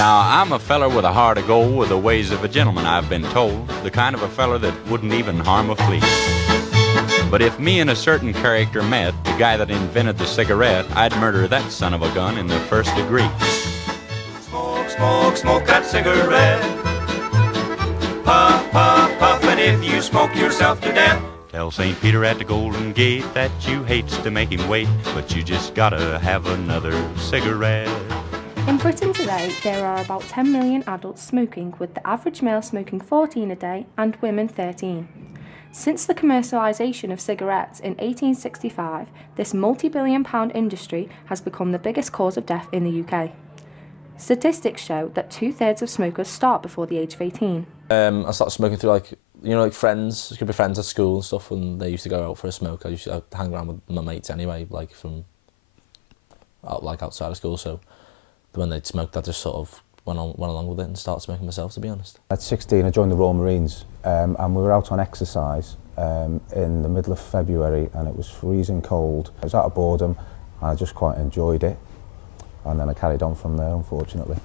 Now, I'm a feller with a heart of gold, with the ways of a gentleman, I've been told, the kind of a feller that wouldn't even harm a flea. But if me and a certain character met, the guy that invented the cigarette, I'd murder that son of a gun in the first degree. Smoke, smoke, smoke that cigarette. Puff, puff, puff, and if you smoke yourself to death, tell St. Peter at the Golden Gate that you hates to make him wait, but you just gotta have another cigarette. In Britain today, there are about 10 million adults smoking, with the average male smoking 14 a day and women 13. Since the commercialisation of cigarettes in 1865, this multi-billion-pound industry has become the biggest cause of death in the UK. Statistics show that 2/3 of smokers start before the age of 18. I started smoking through like friends, group of friends at school and stuff, and they used to go out for a smoke. I'd hang around with my mates anyway, outside of school, so when they'd smoked, I just sort of went along with it and started smoking myself, to be honest. At 16, I joined the Royal Marines, and we were out on exercise in the middle of February, and it was freezing cold. I was out of boredom, and I just quite enjoyed it, and then I carried on from there, unfortunately.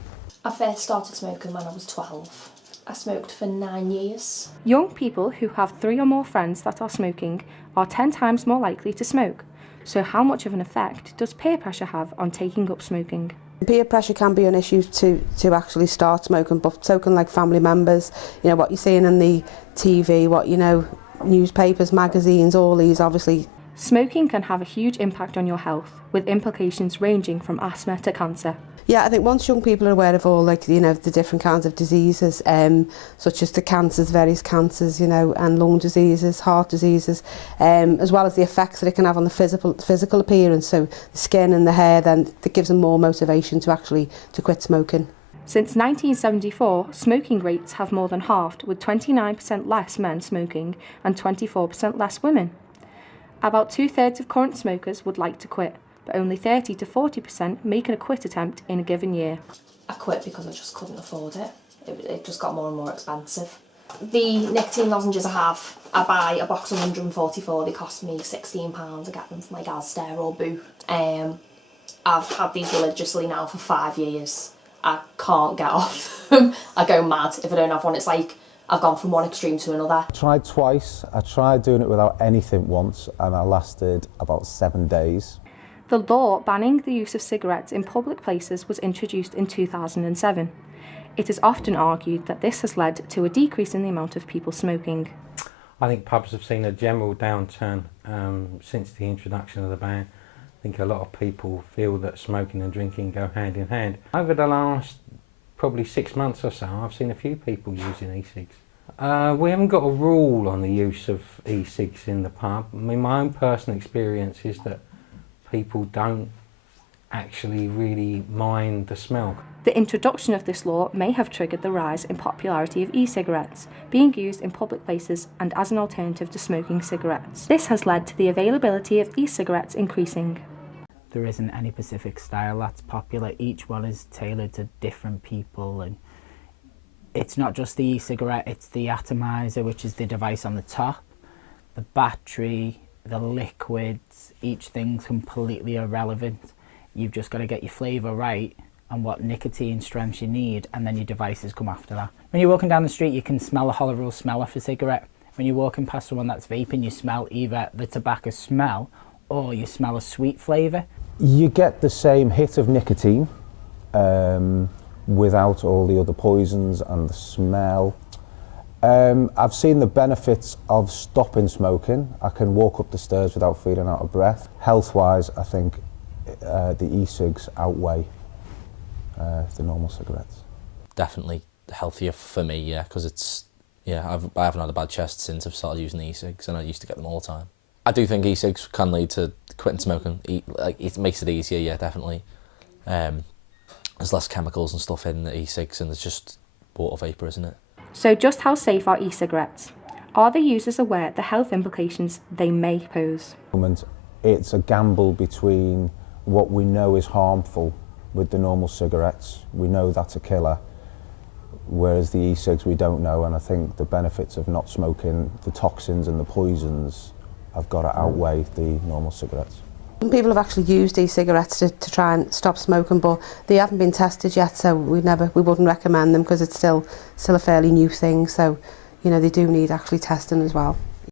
I first started smoking when I was 12. I smoked for 9 years. Young people who have 3 or more friends that are smoking are 10 times more likely to smoke. So how much of an effect does peer pressure have on taking up smoking? Peer pressure can be an issue to actually start smoking, but so can like family members, you know, what you're seeing on the TV, what you know, newspapers, magazines, all these obviously. Smoking can have a huge impact on your health, with implications ranging from asthma to cancer. Yeah, I think once young people are aware of all, like, you know, the different kinds of diseases, such as the cancers, various cancers, you know, and lung diseases, heart diseases, as well as the effects that it can have on the physical appearance, so the skin and the hair, then that gives them more motivation to quit smoking. Since 1974, smoking rates have more than halved, with 29% less men smoking and 24% less women. About 2/3 of current smokers would like to quit, but only 30 to 40% make a quit attempt in a given year. I quit because I just couldn't afford it. It just got more and more expensive. The nicotine lozenges I buy a box of 144, they cost me £16. I get them from like Asda or Boo. I've had these religiously now for 5 years. I can't get off them. I go mad if I don't have one. It's like I've gone from one extreme to another. I tried twice. I tried doing it without anything once, and I lasted about 7 days. The law banning the use of cigarettes in public places was introduced in 2007. It is often argued that this has led to a decrease in the amount of people smoking. I think pubs have seen a general downturn since the introduction of the ban. I think a lot of people feel that smoking and drinking go hand in hand. Over the last probably 6 months or so, I've seen a few people using e-cigs. We haven't got a rule on the use of e-cigs in the pub. I mean, my own personal experience is that people don't actually really mind the smell. The introduction of this law may have triggered the rise in popularity of e-cigarettes, being used in public places and as an alternative to smoking cigarettes. This has led to the availability of e-cigarettes increasing. There isn't any specific style that's popular. Each one is tailored to different people, and it's not just the e-cigarette, it's the atomizer, which is the device on the top, the battery, the liquids. Each thing's completely irrelevant. You've just got to get your flavour right and what nicotine strengths you need, and then your devices come after that. When you're walking down the street, you can smell a horrible smell of a cigarette. When you're walking past someone that's vaping, you smell either the tobacco smell or you smell a sweet flavour. You get the same hit of nicotine without all the other poisons and the smell. I've seen the benefits of stopping smoking. I can walk up the stairs without feeling out of breath. Health-wise, I think the e-cigs outweigh the normal cigarettes. Definitely healthier for me, yeah, because I haven't had a bad chest since I've started using the e-cigs, and I used to get them all the time. I do think e-cigs can lead to quitting smoking. It makes it easier, yeah, definitely. There's less chemicals and stuff in the e-cigs, and there's just water vapour, isn't it? So just how safe are e-cigarettes? Are the users aware of the health implications they may pose? It's a gamble between what we know is harmful with the normal cigarettes. We know that's a killer, whereas the e-cigs we don't know, and I think the benefits of not smoking, the toxins and the poisons, have got to outweigh the normal cigarettes. Some people have actually used e-cigarettes to try and stop smoking, but they haven't been tested yet, so we wouldn't recommend them because it's still a fairly new thing. So, you know, they do need actually testing as well.